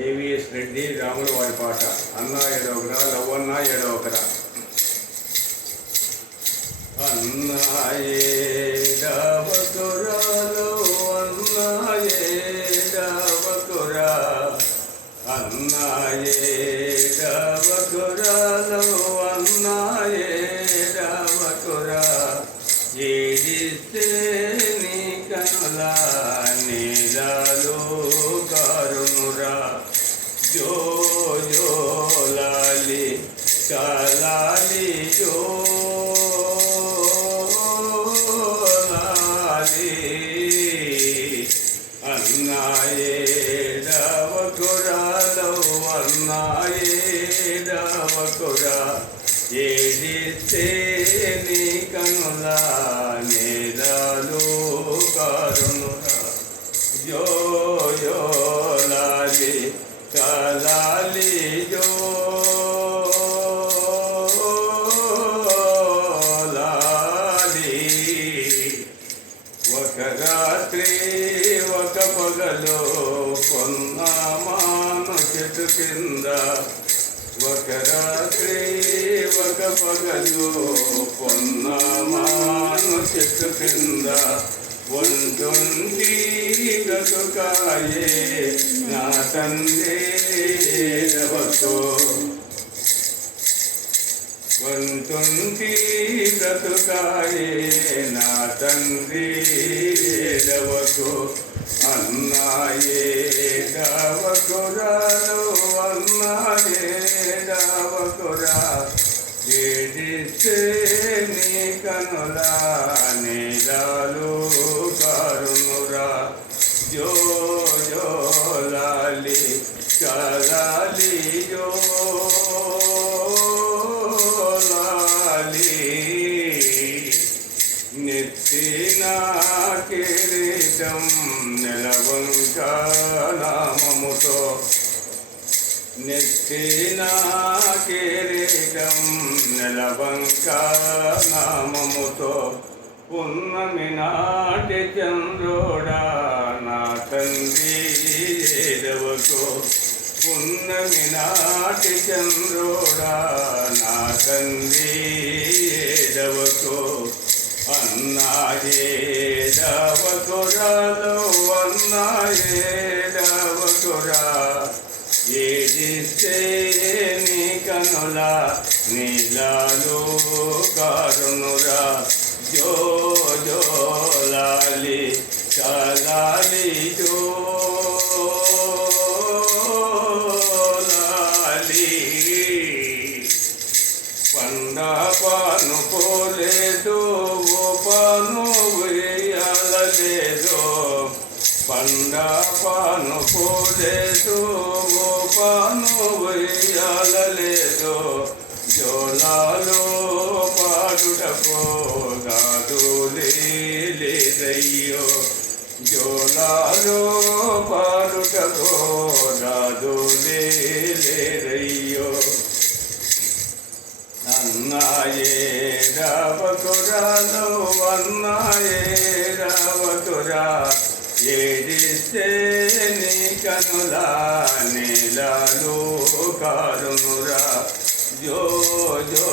AVS Reddy రాముల వారి పాట. అన్న ఏడవకరా, లవ్వన్న ఏడవకరా. అన్న ఏడవకురా, లవ్వన్న ఏడవకురా. అన్న ఏడవకురా, లవ్వన్న ఏడవకురా. ఏడిస్తే నీ కనులా నీలాలు కరుణురా. జో జో లాలి కలాలి జో లాలి. అన్నా ఏడవకురా, లవ్వన్నా ఏడవకురా. ఏడిస్తే నీ కనులా నీలాలు కరుణురా. జో జో లాలి కలాలి జో లాలి. ఒక రాత్రి ఒక పగలు కొన్నామాను చెట్టు కింద. ఒక రాత్రి ఒక పగలు కొన్నామాను చెట్టు కింద. ఒంటొంటి బ్రతుకాయే నా తండ్రి ఏడవకు. ఒంటొంటి బ్రతుకాయే నా తండ్రి ఏడవకు. అన్నా ఏడవకురా, లవ్వన్నా ఏడవకురా. ఏడిస్తే నీ కనులా నీలాలు కరుణురా. జో జో లాలి కలాలి జో లాలి. నెత్తిన కిరీటం నెలవంక నామముతో. నెత్తిన కిరీటం నెలవంక నామముతో. పున్నమి నాటి చంద్రుడా నా తండ్రి ఏడవకు. పున్నమి నాటి చంద్రుడా నా తండ్రి ఏడవకు. అన్నా ఏడవకురా, లవ్వన్నా ఏడవకురా. ఏడిస్తే నీ కనులా నీలాలు కరుణురా. జో జో లాలి కలాలి జో లాలి. పండ పాను పోలేదు, ఓ పాను వేయాలలేదు. పండ పాను పోలేదు, ఓ పాను వేయాలలేదు. జోలాలో పాడుటకో రాదులేదయ్యో. జోలాలో పాడుటకో రాదులేదయ్యో. అన్నా ఏడవకురా, లవ్వన్నా ఏడవకురా. ఏడిస్తే నీ కనులా నీలాలు కరుణురా. జో జో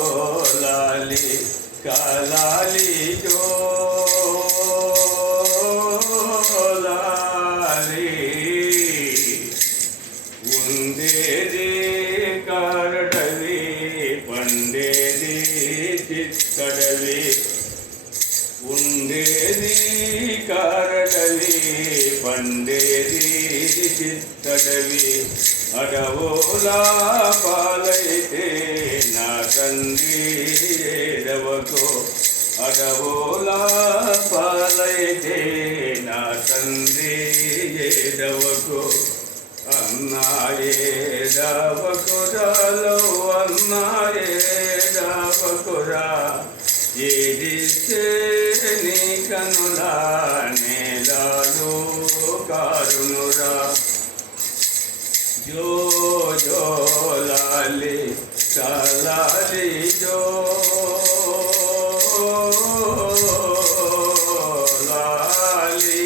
లాలి కలాలి జో లాలి. ఉండేది కారడవి, పండేది చిక్కడవి. ఉండేది కారడవి, పండేది చిత్తడవి. అడవులా పాలైతే నా తండ్రి ఏడవకు. అడవులా పాలైతే నా తండ్రి ఏడవకు. అన్నా ఏడవకురా, లవ్వన్నా ఏడవకురా. ఏడిస్తే నీ కనులా నీలాలు కరుణురా. జో జో లాలి కలాలి జో లాలి.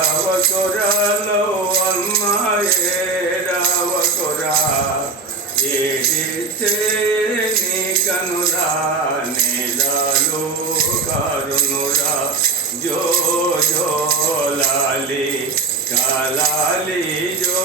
ఏడవకురాలో అన్న ఏడవకురా ఏడితే నీ కనురా నీలాలు కరుణురా జో జో లాలి కాలాలి జో